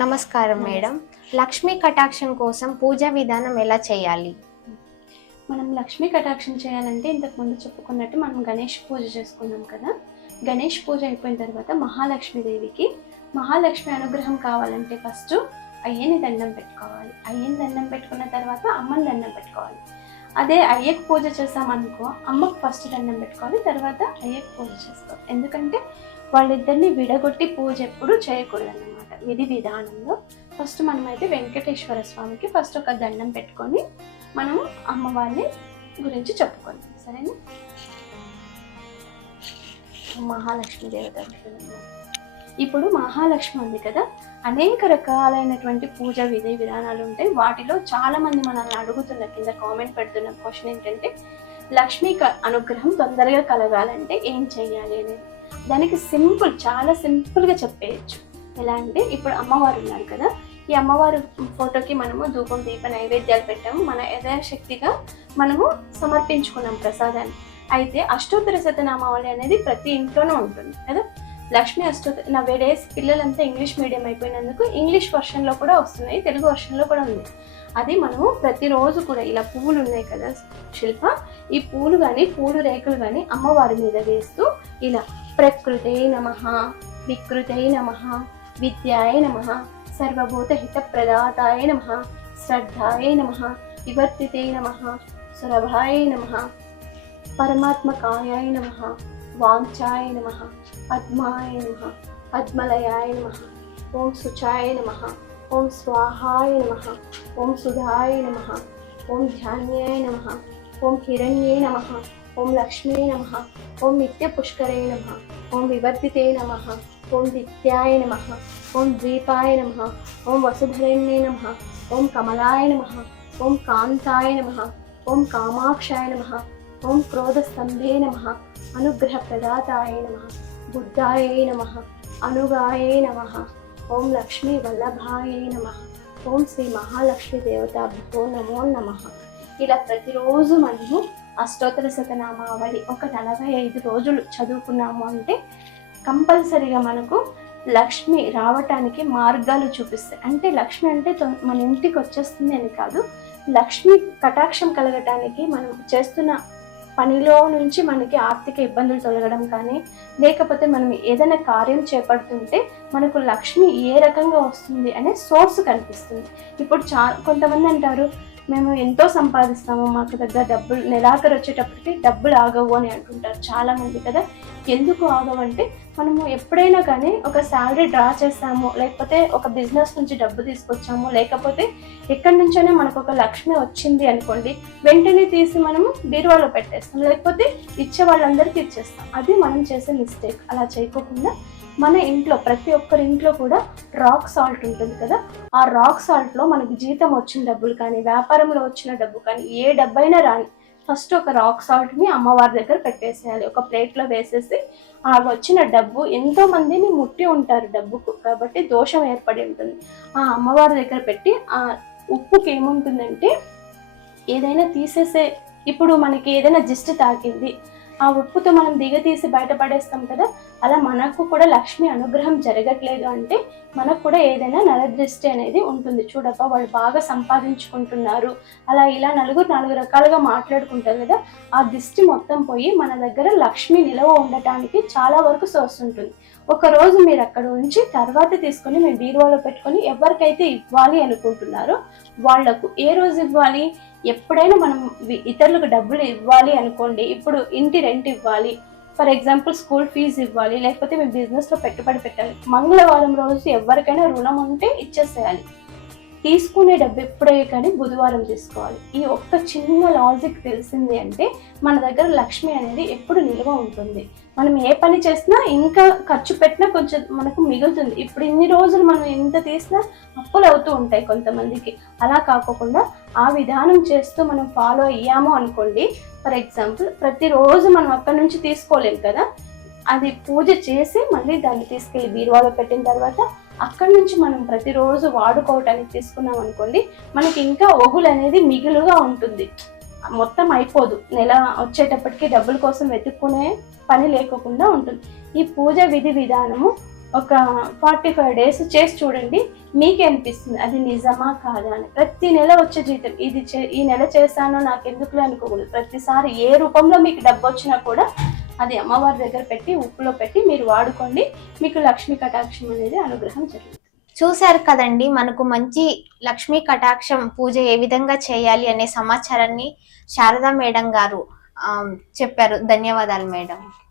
నమస్కారం మేడం. లక్ష్మీ కటాక్షం కోసం పూజా విధానం ఎలా చేయాలి? మనం లక్ష్మీ కటాక్షం చేయాలంటే ఇంతకుముందు చెప్పుకున్నట్టు మనం గణేష్ పూజ చేసుకున్నాం కదా. గణేష్ పూజ అయిపోయిన తర్వాత మహాలక్ష్మీదేవికి మహాలక్ష్మి అనుగ్రహం కావాలంటే ఫస్ట్ అయ్యని దండం పెట్టుకోవాలి. అయ్యని దండం పెట్టుకున్న తర్వాత అమ్మని దండం పెట్టుకోవాలి. అదే అయ్యకు పూజ చేసామనుకో అమ్మకు ఫస్ట్ దండం పెట్టుకోవాలి, తర్వాత అయ్యకు పూజ చేసుకోవాలి. ఎందుకంటే వాళ్ళిద్దరిని విడగొట్టి పూజ ఎప్పుడు చేయకూడదు అన్నమాట. విధి విధానంలో ఫస్ట్ మనమైతే వెంకటేశ్వర స్వామికి ఫస్ట్ ఒక దండం పెట్టుకొని మనము అమ్మవారిని గురించి చెప్పుకుందాం, సరేనా? మహాలక్ష్మి దేవత. ఇప్పుడు మహాలక్ష్మి ఉంది కదా, అనేక రకాలైనటువంటి పూజ విధి విధానాలు ఉంటాయి. వాటిలో చాలా మంది మనల్ని అడుగుతున్న కింద కామెంట్ పెడుతున్న క్వశ్చన్ ఏంటంటే లక్ష్మీ అనుగ్రహం తొందరగా కలగాలంటే ఏం చెయ్యాలి అనేది. దానికి సింపుల్, చాలా సింపుల్గా చెప్పేయచ్చు. ఎలా అంటే ఇప్పుడు అమ్మవారు ఉన్నారు కదా, ఈ అమ్మవారు ఫోటోకి మనము ధూపం దీప నైవేద్యాలు పెట్టాము, మన యథాశక్తిగా మనము సమర్పించుకున్నాం ప్రసాదాన్ని. అయితే అష్టోత్తర శతనామావళి అనేది ప్రతి ఇంట్లోనూ ఉంటుంది కదా. లక్ష్మీ అష్టోత్తర నవేడేస్ పిల్లలంతా ఇంగ్లీష్ మీడియం అయిపోయినందుకు ఇంగ్లీష్ వర్షన్లో కూడా వస్తున్నాయి, తెలుగు వర్షన్లో కూడా ఉంది. అది మనము ప్రతిరోజు కూడా ఇలా పువ్వులు ఉన్నాయి కదా శిల్ప, ఈ పూలు కానీ పూలు రేకులు కానీ అమ్మవారి మీద వేస్తూ ఇలా ప్రకృతే నమః, వికృతే నమః, విద్యాయ నమః, సర్వభూత హిత ప్రదాతాయ నమః, శ్రద్ధాయ నమః, వివర్తితే నమః, సురభాయ నమః, పరమాత్మకాయాయ నమః, వాంఛాయ నమః, పద్మాయ నమః, పద్మలయాయ నమః, ఓం శుచాయ నమః, ఓం స్వాహాయ నమః, ఓం సుధాయ నమః, ఓం ధ్యాన్యాయ నమః, ఓం హిరణ్యే నమః, ఓం లక్ష్మీ నమః, ఓం నిత్య పుష్కరే నమః, ఓం వివర్తితే నమః, ఓం నిత్యాయ నమః, ఓం ద్వీపాయ నమః, ఓం వసుధరణ్యే నమః, ఓం కమలాయ నమః, ఓం కాంతాయ నమః, ఓం కామాక్షాయ నమః, ఓం క్రోధస్తంభే నమః, అనుగ్రహ ప్రదాతాయ నమః, బుద్ధాయ నమః, అనుగాయ నమః, ఓం లక్ష్మీ వల్లభాయ నమః, ఓం శ్రీ మహాలక్ష్మి దేవతాభ్యో నమో నమః. ఇలా ప్రతిరోజు మనము అష్టోత్తర శతనామావళి ఒక 45 రోజులు చదువుకున్నాము అంటే కంపల్సరీగా మనకు లక్ష్మి రావటానికి మార్గాలు చూపిస్తాయి. అంటే లక్ష్మి అంటే మన ఇంటికి వచ్చేస్తుంది అని కాదు, లక్ష్మి కటాక్షం కలగటానికి మనం చేస్తున్న పనిలో నుంచి మనకి ఆర్థిక ఇబ్బందులు తొలగడం కానీ, లేకపోతే మనం ఏదైనా కార్యం చేపడుతుంటే మనకు లక్ష్మి ఏ రకంగా వస్తుంది అనే సోర్స్ కనిపిస్తుంది. ఇప్పుడు కొంతమంది అంటారు మేము ఎంతో సంపాదిస్తాము, మాకు దగ్గర డబ్బులు నెలాఖరు వచ్చేటప్పటికి డబ్బులు ఆగవు అని అంటుంటారు చాలామంది కదా. ఎందుకు ఆగవంటే మనము ఎప్పుడైనా కానీ ఒక శాలరీ డ్రా చేస్తాము, లేకపోతే ఒక బిజినెస్ నుంచి డబ్బు తీసుకొచ్చాము, లేకపోతే ఎక్కడి నుంచైనా మనకు ఒక లక్ష్మి వచ్చింది అనుకోండి, వెంటనే తీసి మనము బీరువాలో పెట్టేస్తాం, లేకపోతే ఇచ్చే వాళ్ళందరికీ ఇచ్చేస్తాం. అది మనం చేసే మిస్టేక్. అలా చేయకోకుండా మన ఇంట్లో ప్రతి ఒక్కరి ఇంట్లో కూడా రాక్ సాల్ట్ ఉంటుంది కదా, ఆ రాక్ సాల్ట్లో మనకి జీతం వచ్చిన డబ్బులు కానీ, వ్యాపారంలో వచ్చిన డబ్బు కానీ, ఏ డబ్బైనా రాని ఫస్ట్ ఒక రాక్ సాల్ట్ని అమ్మవారి దగ్గర పెట్టేసేయాలి. ఒక ప్లేట్లో వేసేసి ఆ వచ్చిన డబ్బు, ఎంతో మందిని ముట్టి ఉంటారు డబ్బుకు, కాబట్టి దోషం ఏర్పడి ఉంటుంది. ఆ అమ్మవారి దగ్గర పెట్టి ఆ ఉప్పుకి ఏముంటుందంటే ఏదైనా తీసేసే, ఇప్పుడు మనకి ఏదైనా దిష్టి తాకింది, ఆ ఉప్పుతో మనం దిగతీసి బయటపడేస్తాం కదా, అలా మనకు కూడా లక్ష్మి అనుగ్రహం జరగట్లేదు అంటే మనకు కూడా ఏదైనా నరదృష్టి అనేది ఉంటుంది. చూడబ్బా వాళ్ళు బాగా సంపాదించుకుంటున్నారు, అలా ఇలా నాలుగు రకాలుగా మాట్లాడుకుంటారు కదా, ఆ దిష్టి మొత్తం పోయి మన దగ్గర లక్ష్మి నిలవ ఉండటానికి చాలా వరకు సోర్స్ ఉంటుంది. ఒకరోజు మీరు అక్కడ ఉంచి తర్వాత తీసుకొని మేము బీరువాలో పెట్టుకొని ఎవరికైతే ఇవ్వాలి అనుకుంటున్నారో వాళ్లకు ఏ రోజు ఇవ్వాలి, ఎప్పుడైనా మనం ఇతరులకు డబ్బులు ఇవ్వాలి అనుకోండి, ఇప్పుడు ఇంటి రెంట్ ఇవ్వాలి, ఫర్ ఎగ్జాంపుల్ స్కూల్ ఫీజు ఇవ్వాలి, లేకపోతే మీ బిజినెస్లో పెట్టుబడి పెట్టాలి, మంగళవారం రోజు ఎవరికైనా రుణం ఉంటే ఇచ్చేసేయాలి. తీసుకునే డబ్బు ఎప్పుడే కానీ బుధవారం తీసుకోవాలి. ఈ ఒక్క చిన్న లాజిక్ తెలిసింది అంటే మన దగ్గర లక్ష్మి అనేది ఎప్పుడు నిల్వ ఉంటుంది. మనం ఏ పని చేసినా ఇంకా ఖర్చు పెట్టినా కొంచెం మనకు మిగులుతుంది. ఇప్పుడు ఇన్ని రోజులు మనం ఎంత తీసినా అప్పులు అవుతూ ఉంటాయి కొంతమందికి. అలా కాకుండా ఆ విధానం చేస్తూ మనం ఫాలో అయ్యాము అనుకోండి, ఫర్ ఎగ్జాంపుల్ ప్రతిరోజు మనం అక్కడి నుంచి తీసుకోలేం కదా, అది పూజ చేసి మళ్ళీ దాన్ని తీసుకెళ్ళి బీరువాలో పెట్టిన తర్వాత అక్కడి నుంచి మనం ప్రతిరోజు వాడుకోవటానికి తీసుకున్నాం అనుకోండి, మనకి ఇంకా ఒగులు అనేది మిగులుగా ఉంటుంది, మొత్తం అయిపోదు. నెల వచ్చేటప్పటికి డబ్బుల కోసం వెతుక్కునే పని లేకుండా ఉంటుంది. ఈ పూజ విధి విధానము ఒక 45 డేస్ చేసి చూడండి, మీకే అనిపిస్తుంది అది నిజమా కాదా అని. ప్రతి నెల వచ్చే జీతం ఈ నెల చేశాను నాకు ఎందుకులే అనుకోకూడదు. ప్రతిసారి ఏ రూపంలో మీకు డబ్బు వచ్చినా కూడా అది అమ్మవారి దగ్గర పెట్టి ఉప్పులో పెట్టి మీరు వాడుకోండి, మీకు లక్ష్మీ కటాక్షం అనేది అనుగ్రహం జరుగుతుంది. చూశారు కదండి, మనకు మంచి లక్ష్మీ కటాక్షం పూజ ఏ విధంగా చేయాలి అనే సమాచారాన్ని శారదా మేడం గారు చెప్పారు. ధన్యవాదాలు మేడం.